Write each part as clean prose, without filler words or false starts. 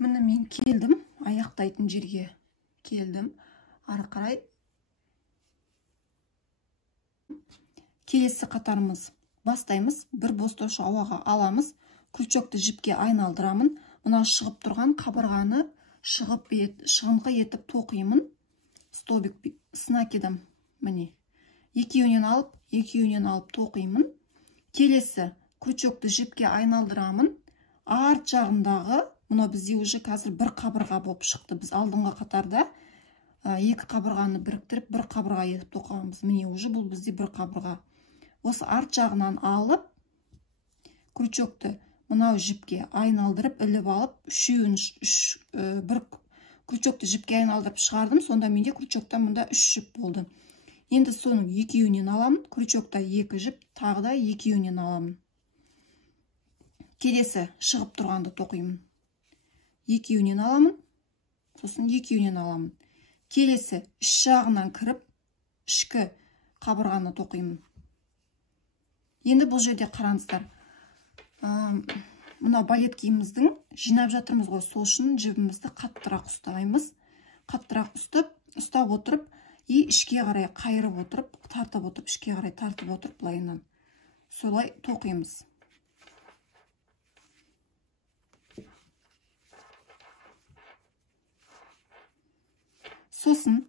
Міне мен келдім, аяқтайтын жерге келдім. Ары қарай келесі қатарымыз бастаймыз. Бір бостаушы ауаға аламыз. Крючокты жіпке айналдырамын. Мына шығып тұрған қабырғаны шығыңқы етіп тоқимын. Столбик снакидім. Міне. Екеуінен алып тоқимын. Келесі крючокты жіпке айналдырамын. Арт жағындағы, мұна бізде уже қазір бір қабырға болып шықты. Біз алдыңғы қатарда екі қабырғаны біріктіріп, бір қабырға етіп тоқығанбыз. Міне уже бұл бізде бір қабырға. Осы арт жағынан алып, крючокты мынау жіпке айналдырып, іліп алып, бір крючокты жіпке айналдырып шығардым. Сонда менде крючокта мұнда 3 жіп болды. Енді соның екеуінен аламын. Крючокта 2 жіп, тағы да екеуінен аламын. Келесі шығып тұрғанды тоқимын. Екеуінен аламын. Сосын екеуінен аламын. Келесі іш жағынан кіріп, ішкі қабырғаны тоқимын. Енді бұл жерде қараңыздар. Мына балет киіміміздің жинап жатырмыз ғой, сол үшін жібімізді қаттырақ ұстаймыз. Қаттырақ ұстап отырып, ішке қарай қайырып отырып, тартып отырып, ішке қарай тартып отырып, былайынан. Солай тоқимыз. Сосын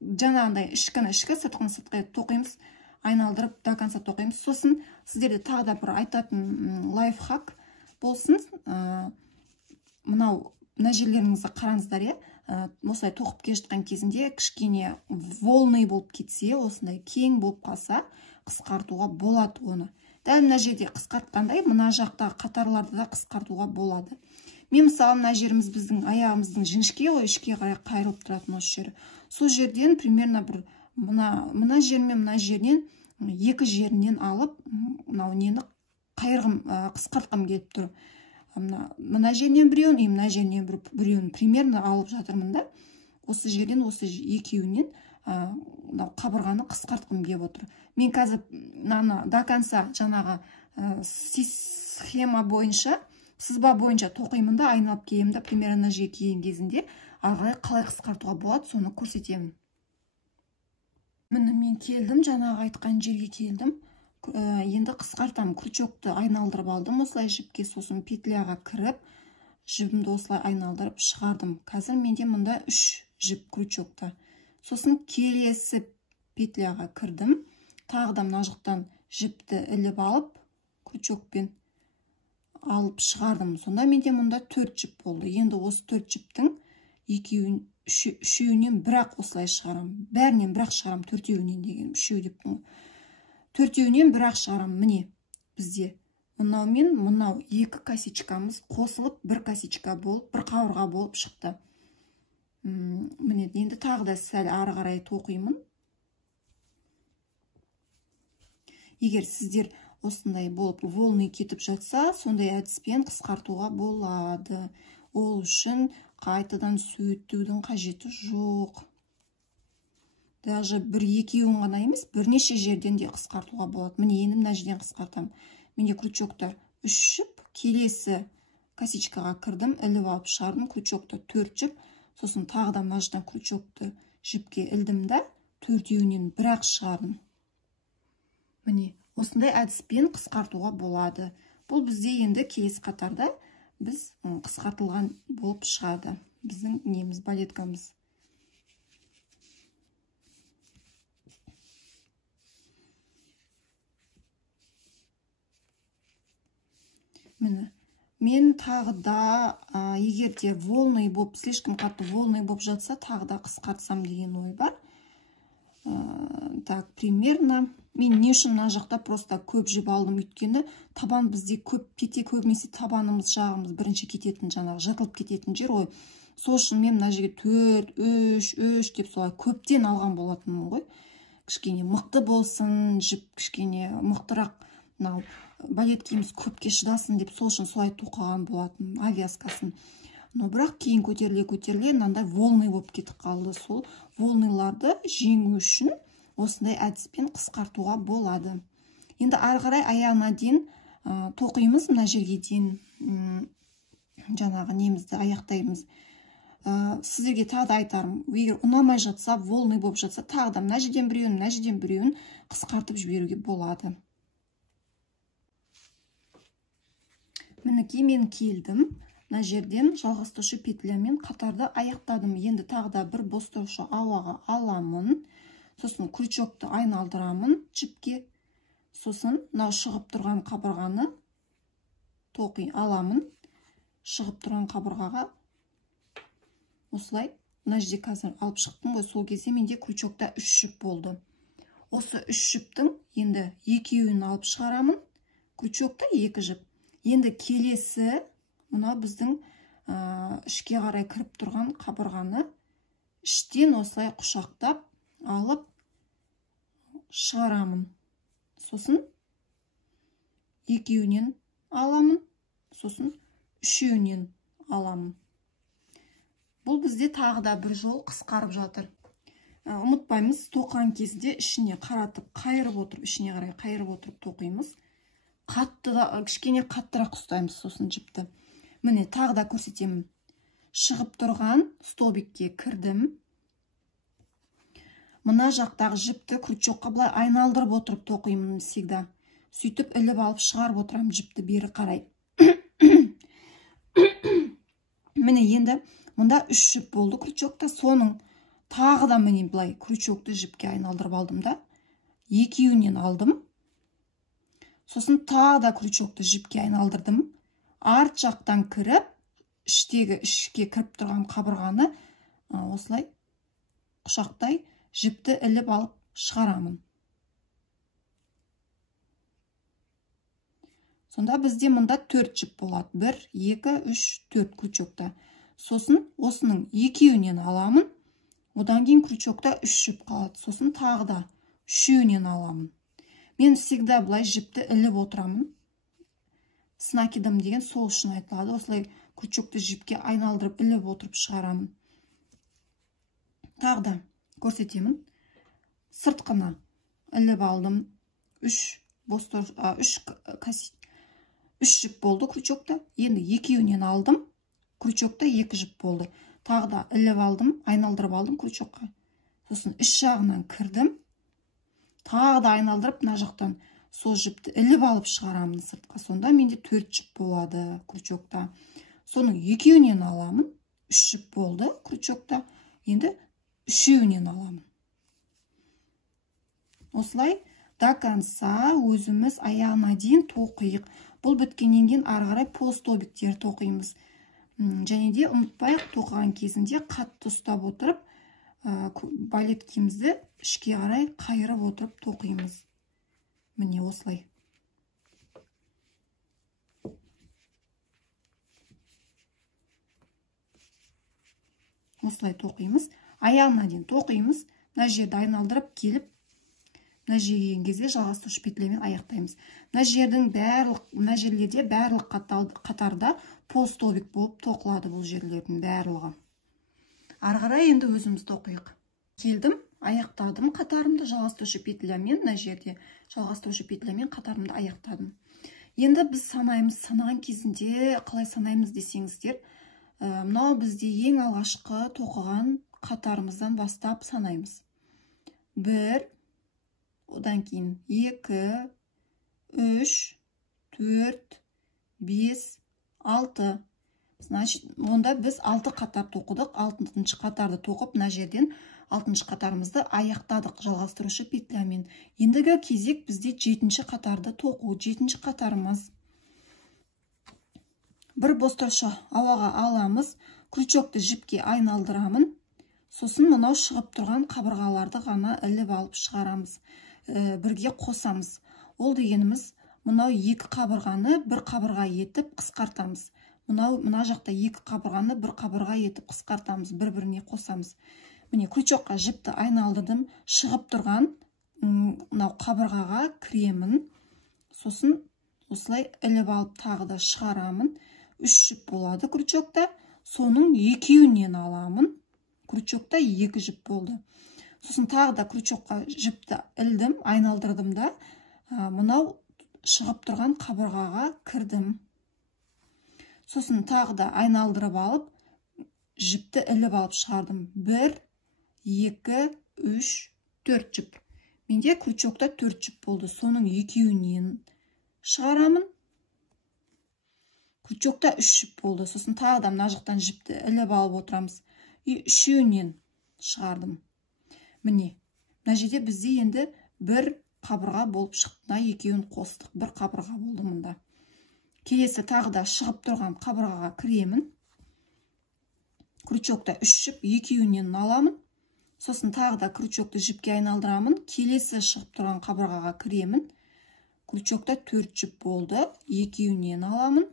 жаңағындай ішкі, сыртқын сыртқа тоқимыз. Айналдырып, до конца тоқимыз. Сосын сіздерде тағы да бір айтатын лайфхак болсын. Мына жерлеріңізді қараңыздар, осылай тоқып келе жатқан кезінде кішкене волны болып кетсе, осындай кең болып қалса, қысқартуға болады оны. Дәл мына жерде қысқартқандай, мына жақтағы қатарларды да қысқартуға болады. Мен мысалы мына жеріміз біздің аяғымыздың жіңішке ғой, ішке қарай қайырылып тұратын осы жері. Сол жерден примерно бір мына жер мен мына жерден екі жерінен алып, мынау нені қысқартқым келіп тұр. Мына жерінен біреуін, мына жерінен біреуін примерно алып жатырмын да. Осы жерден осы екеуінен қабырғаны қысқартқым келіп отыр. Мен қазір до конца жаңағы схема бойынша, сызба бойынша тоқимын да, айналып келемін да, примерно жерге келген кезінде ары қалай қысқартуға болады, соны көрсетемін. Міне мен келдім, жаңағы айтқан жерге келдім. Енді қысқартамын. Крючокты айналдырып алдым осылай жіпке, сосын петляға кіріп, жібімді осылай айналдырып шығардым. Қазір менде мұнда 3 жіп крючокта. Сосын келесі петляға кірдім. Тағы да мына жақтан жіпті іліп алып, крючокпен алып шығардым. Сонда менде мұнда 4 жіп болды. Енді осы 4 жіптің үшеуінен бірақ осылай шығарам. Бәрінен бірақ шығарам, төртеуінен деген үшеу деп қой. Төртеуінен бірақ шығарам. Міне бізде мынау мен мынау екі косичкамыз қосылып, бір косичка болып, бір қабырға болып шықты. Міне енді тағы да сәл ары қарай тоқимын. Егер сіздер осындай болып волны кетіп жатса, сондай әдіспен қысқартуға болады. Ол үшін қайтадан сөйтудің қажеті жоқ. Даже бір-екеуін ғана емес, бірнеше жерден де қысқартуға болады. Міне енді мына жерден қысқартам. Менде крючоктар 3 жіп, келесі косичкаға кірдім, іліп алып шығардым, крючокта 4 жіп, сосын тағы да мына жерден крючокты жіпке ілдім да, төртеуінен бірақ шығардым. Міне осындай әдіспен қысқартуға болады. Бұл бізде енді келесі қатарда біз қысқартылған болып шығады. Біздің неміз, балеткамыз. Міне, мен тағы да, егер де волны болып, слишком қатты волны болып жатса, тағы да қысқартсам деген ой бар. Так, примерно, мен не үшін мына жақта просто көп жіп алдым, өйткені табан бізде көбінесе табанымыз, жағымыз бірінші кететін, жаңағы жыртылып кететін жер ғой. Сол үшін мен мына жерге 4, 3 деп солай көптен алған болатынмын ғой. Кішкене мықты болсын, жіп кішкене мықтырақ, балет киіміміз көпке шыдасын деп сол үшін солай тоқыған болатын авиаскасын. Но бірақ кейін көтеріле, мынандай волны болып кетіп қалды. Сол волныларды жеңу үшін осындай әдіспен қысқартуға болады. Енді ары қарай аяғына дейін тоқимыз, мына жерге дейін жаңағы немізді аяқтаймыз. Сіздерге тағы да айтарым, егер ұнамай жатса, волны болып жатса, тағы да мына жерден біреуін қысқартып жіберуге болады. Мінекей мен келдім. Мына жерден жалғастырушы петлямен қатарды аяқтадым. Енді тағы да бір бостаушы ауаға аламын. Сосын крючокты айналдырамын жіпке. Сосын мынау шығып тұрған қабырғаны тоқи аламын. Шығып тұрған қабырғаға осылай, мына жерде қазір алып шықтым ғой, сол кезде менде крючокта 3 жіп болды. Осы 3 жіптің енді екеуін алып шығарамын. Крючокта 2 жіп. Енді келесі мына біздің ішке қарай кіріп тұрған қабырғаны іштен осылай құшақтап алып шығарамын. Сосын екеуінен аламын, сосын үшеуінен аламын. Бұл бізде тағы да бір жол қысқарып жатыр. Ұмытпаймыз, тоқыған кезде ішіне қаратып, қайырып отырып, ішіне қарай қайырып отырып тоқимыз. Кішкене қаттырақ ұстаймыз сосын жіпті. Міне тағы да көрсетемін. Шығып тұрған столбикке кірдім. Мына жақтағы жіпті крючокқа былай айналдырып отырып тоқимын всегда. Сөйтіп іліп алып шығарып отырам жіпті бері қарай. Міне енді мұнда 3 жіп болды крючокта. Соның тағы да міне былай крючокты жіпке айналдырып алдым да. Екеуінен алдым. Сосын тағы да крючокты жіпке айналдырдым. Арт жақтан кіріп, ішке кіріп тұрған қабырғаны осылай құшақтай жіпті іліп алып шығарамын. Сонда бізде мұнда 4 жіп болады. 1, 2, 3, 4 крючокта. Сосын осының екеуінен аламын. Одан кейін крючокта 3 жіп қалады. Сосын тағы да үшеуінен аламын. Мен всегда бұлай жіпті іліп отырамын. Снакидым деген сол үшін айтылады. Осылай крючокты жіпке айналдырып іліп отырып шығарамын. Тағы да көрсетемін. Сыртқына іліп алдым. 3 жіп болды крючокта. Енді екеуінен алдым. Крючокта 2 жіп болды. Тағы да іліп алдым, айналдырып алдым крючокқа. Сосын іш жағынан кірдім. Тағы да айналдырып, мына жақтан сол жіпті іліп алып шығарамын сыртқа. Сонда менде 4 жіп болады крючокта. Соның екеуінен аламын. 3 жіп болды крючокта. Енді үшеуінен аламын. Осылай до конца өзіміз аяғына дейін тоқиық. Бұл біткеннен кейін ары қарай полстолбиктер тоқимыз. Және де ұмытпайық, тоқыған кезінде қатты ұстап отырып, балеткемізді ішке қарай қайырып отырып тоқимыз. Міне осылай. Осылай тоқимыз. Аяғына дейін тоқимыз. Мына жерді айналдырып келіп, мына жерге келген кезде жалғастырушы петлемен аяқтаймыз. Мына жерлерде барлық қатарда полстолбик болып тоқылады бұл жерлердің барлығы. Ары қарай енді өзіміз тоқиық. Келдім, аяқтадым қатарымды жалғастырушы петлямен, мына жерде жалғастырушы петлямен қатарымды аяқтадым. Енді біз санаймыз, санаған кезінде қалай санаймыз десеңіздер, мынау бізде ең алғашқы тоқыған қатарымыздан бастап санаймыз. 1, одан кейін 2, 3, 4, 5, 6. Значит, онда біз 6 қатар тоқыдық. 6-шы қатарды тоқып, мына жерден 6-шы қатарымызды аяқтадық жалғастырушы петлямен. Ендігі кезек бізде 7-ші қатарды тоқу. 7-ші қатарымыз. Бір бостаушы ауаға аламыз, крючокты жіпке айналдырамын. Сосын мынау шығып тұрған қабырғаларды ғана іліп алып шығарамыз. Бірге қосамыз. Ол дегеніміз, мынау 2 қабырғаны бір қабырға етіп қысқартамыз. Мына жақта 2 қабырғаны бір қабырға етіп қысқартамыз, бір-біріне қосамыз. Міне крючокқа жіпті айналдырдым, шығып тұрған мынау қабырғаға кіремін. Сосын осылай іліп алып тағы да шығарамын. 3 жіп болады крючокта. Соның екеуінен аламын. Крючокта 2 жіп болды. Сосын тағы да крючокқа жіпті ілдім, айналдырдым да, мынау шығып тұрған қабырғаға кірдім. Сосын тағы да айналдырып алып, жіпті іліп алып шығардым. 1, 2, 3, 4 жіп. Менде крючокта 4 жіп болды. Соның екеуінен шығарамын. Крючокта 3 жіп болды. Сосын тағы да мына жақтан жіпті іліп алып отырамыз. И үшеуінен шығардым. Міне, мына жерде бізде енді бір қабырға болып шықты. Екеуін қостық. Бір қабырға болды мұнда. Келесі тағы да шығып тұрған қабырғаға кіремін. Крючокта 3 жіп, екеуінен аламын. Сосын тағы да крючокты жіпке айналдырамын. Келесі шығып тұрған қабырғаға кіремін. Крючокта 4 жіп болды. Екеуінен аламын.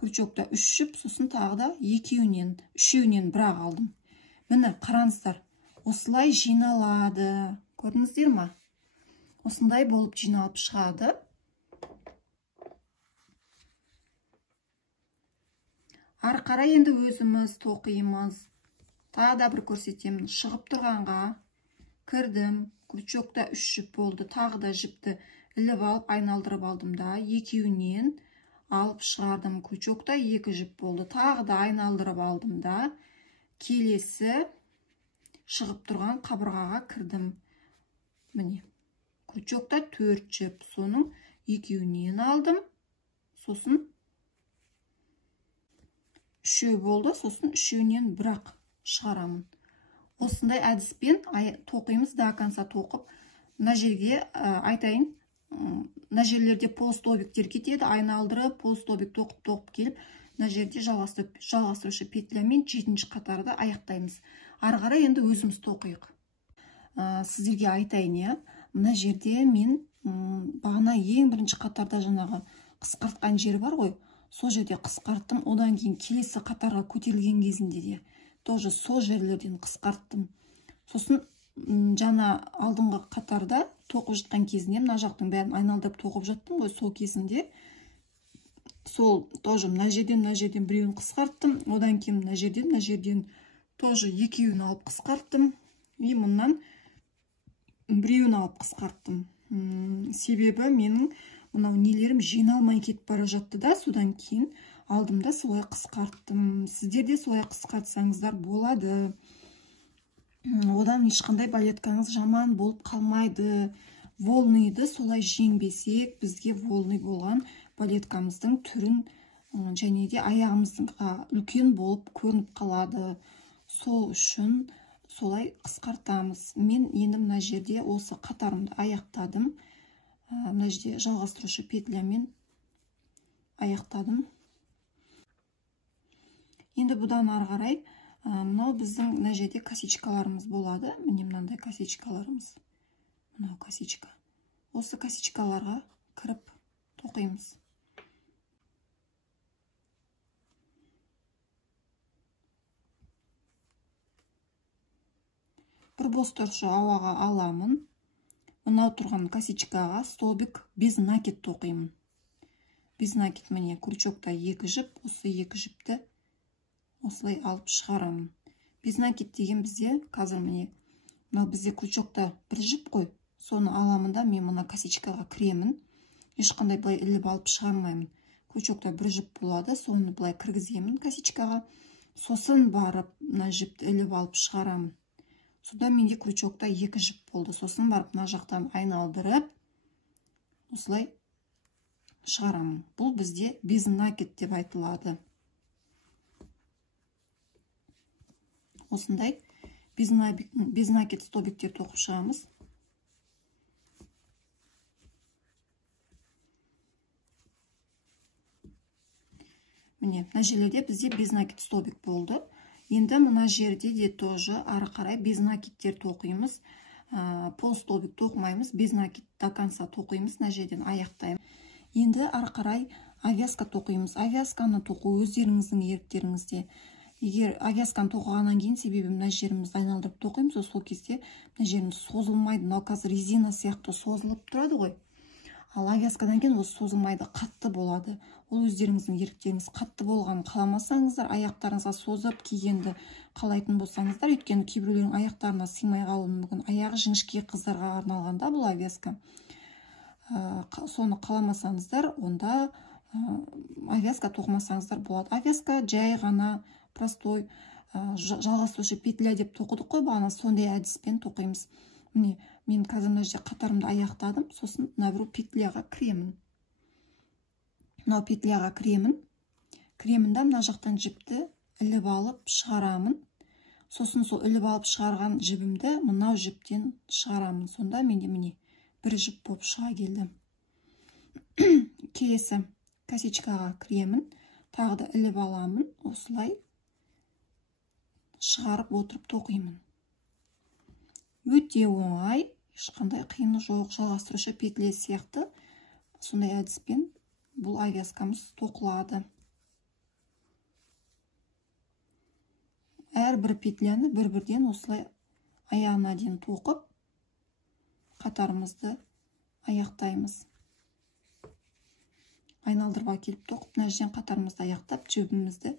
Крючокта 3 жіп, сосын тағы да үшеуінен бірақ алдым. Міне, қараңыздар. Осылай жиналады. Көрдіңіздер ме? Осындай болып жиналып шығады. Ары қарай енді өзіміз тоқимыз. Тағы да бір көрсетемін. Шығып тұрғанға кірдім. Крючокта 3 жіп болды. Тағы да жіпті іліп алып, айналдырып алдым да. Екеуінен алып шығардым. Крючокта 2 жіп болды. Тағы да айналдырып алдым да. Келесі шығып тұрған қабырғаға кірдім. Міне. Крючокта 4 жіп. Соның екеуінен алдым. Сосын үшеу болды. Сосын үшеуінен бірақ шығарамын. Осындай әдіспен тоқимыз, до конца тоқып. Мына жерге айтайын, мына жерлерде полустобиктер кетеді, айналдырып, полустобик тоқып келіп, мына жерде жалғастырушы петлямен 7-ші қатарды аяқтаймыз. Ары қарай енді өзіміз тоқиық. Сіздерге айтайын, мына жерде мен бағана ең бірінші қатарда жаңағы қысқартқан жері бар ғой, сол жерде қысқарттым. Одан кейін келесі қатарға көтерілген кезінде де тоже сол жерлерден қысқарттым. Сосын жаңа алдыңғы қатарда тоқып жатқан кезінде мына жақтың бәрін айналдырып тоқып жаттым ғой, сол кезінде сол тоже мына жерден біреуін қысқарттым. Одан кейін мына жерден тоже екеуін алып қысқарттым. И мұнан біреуін алып қысқарттым. Себебі менің мынау нелерім жиналмай кетіп бара жатты да, содан кейін алдымда солай қысқарттым. Сіздер де солай қысқартсаңыздар болады. Одан ешқандай балеткаңыз жаман болып қалмайды. Волныйды солай жеңбесек, бізге волный болған балеткамыздың түрін және де аяғымызға үлкен болып көрініп қалады. Сол үшін солай қысқартамыз. Мен енді мына жерде осы қатарымды аяқтадым. Мына жерде жалғастырушы петлямен аяқтадым. Енді бұдан ары қарай мынау біздің мына жерде косичкаларымыз болады. Міне мынандай косичкаларымыз. Мынау косичка. Осы косичкаларға кіріп тоқимыз. Бір бос торшы ауаға аламын. Мынау тұрған косичкаға столбик без накид тоқимын. Без накид, міне крючокта 2 жіп, осы 2 жіпті осылай алып шығарамын. Без накид деген бізде қазір міне, мынау бізде крючокта 1 жіп қой. Соны аламын да мен мына косичкаға кіремін. Ешқандай былай іліп алып шығармаймын. Крючокта 1 жіп болады, соны былай кіргіземін косичкаға. Сосын барып мына жіпті іліп алып шығарамын. Сонда менде крючокта 2 жіп болды. Сосын барып мына жақтан айналдырып, осылай шығарамын. Бұл бізде без накид деп айтылады. Осындай без накид столбиктер тоқып шығамыз. Міне, мына жерлерде бізде без накид столбик болды. Енді мына жерде де тоже ары қарай без накидтер тоқимыз. Полустолбик тоқымаймыз, без накид до конца тоқимыз, мына жерден аяқтаймыз. Енді ары қарай авязка тоқимыз. Авязканы тоқу өздеріңіздің еріктеріңізде. Егер авязканы тоқығаннан кейін, себебі мына жерімізді айналдырып тоқимыз, сол кезде мына жеріміз созылмайды. Мынау қазір резина сияқты созылып тұрады ғой. Ал авязкадан кейін осы созылмайды, қатты болады. Ол өздеріңіздің еріктеріңіз. Қатты болғанын қаламасаңыздар, аяқтарыңызға созып кигенді қалайтын болсаңыздар, өйткені кейбіреулердің аяқтарына сыймай қалуы мүмкін. Аяғы жіңішке қыздарға арналғанда бұл авязка. Соны қаламасаңыздар, онда Авязка тоқымасаңыздар болады. Авязка жай ғана простой жалғастырушы петля деп тоқыдық қой бағана, сондай әдіспен тоқимыз. Міне мен қазір мына жерде қатарымды аяқтадым, сосын мына петляға кіремін. Мынау петляға кіремін. Кремінді мына жақтан жіпті іліп алып шығарамын. Сосын сол іліп алып шығарған жібімді мынау жіптен шығарамын. Сонда менде міне бір жіп болып шыға келді. Келесі косичкаға кіремін. Тағы да іліп аламын. Осылай шығарып отырып тоқимын. Өте оңай, ешқандай қиыны жоқ. Жалғастырушы петля сияқты сондай әдіспен бұл авязкамыз тоқылады. Әрбір петляны бір-бірден осылай аяғына дейін тоқып, қатарымызды аяқтаймыз. Айналдырып келіп тоқып, мына жерден қатарымызды аяқтап, жібімізді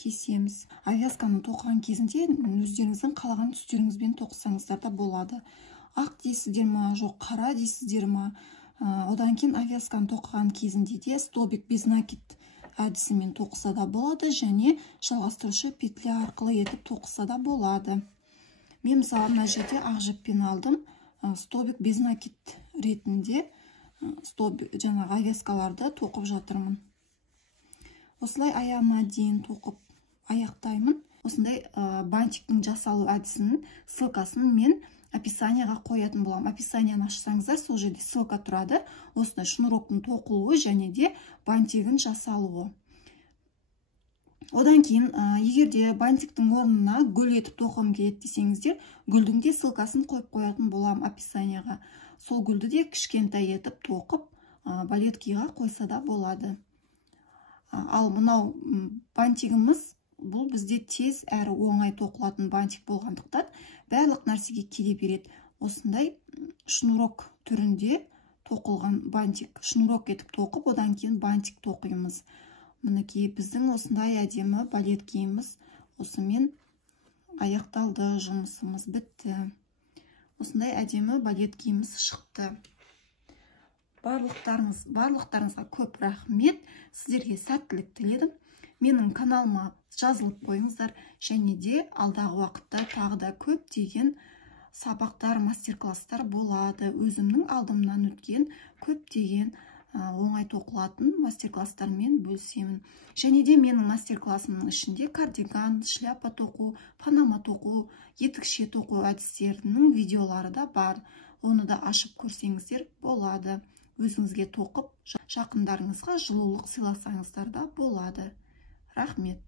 кесеміз. Авязканы тоқыған кезінде өздеріңіздің қалаған түстеріңізбен тоқысаңыздар да болады. Ақ дейсіздер ма, жоқ қара дейсіздер ма? Одан кейін авязканы тоқыған кезінде де столбик без накид әдісімен тоқыса да болады, және жалғастырушы петля арқылы етіп тоқыса да болады. Мен мысалы мына жерде ақ жіппен алдым, столбик без накид ретінде жаңағы авязкаларды тоқып жатырмын. Осылай аяғына дейін тоқып аяқтаймын. Осындай бантиктің жасалу әдісінің ссылкасын мен описанияға қоятын боламын. Описанияны ашсаңыздар, сол жерде ссылка тұрады. Осындай шнуроктың тоқылуы және де бантигін жасалуы. Одан кейін, егерде бантиктің орнына гүл етіп тоқығым келеді десеңіздер, гүлдің де ссылкасын қойып қоятын боламын описанияға. Сол гүлді де кішкентай етіп тоқып, балеткиға қойса да болады. Ал мынау бантигіміз бұл бізде тез әрі оңай тоқылатын бантик болғандықтан барлық нәрсеге келе береді. Осындай шнурок түрінде тоқылған бантик. Шнурок етіп тоқып, одан кейін бантик тоқимыз. Мінекей біздің осындай әдемі балеткиіміз осымен аяқталды, жұмысымыз бітті. Осындай әдемі балеткиіміз шықты. Барлықтарыңызға көп рахмет. Сіздерге сәттілік тіледім. Менің каналыма жазылып қойыңыздар, және де алдағы уақытта тағы да көптеген сабақтар, мастер-класстар болады. Өзімнің алдымнан өткен көптеген оңай тоқылатын мастер-класстармен бөлісемін. Және де менің мастер-классымның ішінде кардиган, шляпа тоқу, панама тоқу, етікше тоқу әдістерінің видеолары да бар. Оны да ашып көрсеңіздер болады. Өзіңізге тоқып, жақындарыңызға жылулық сыйласаңыздар да болады. Рахмет.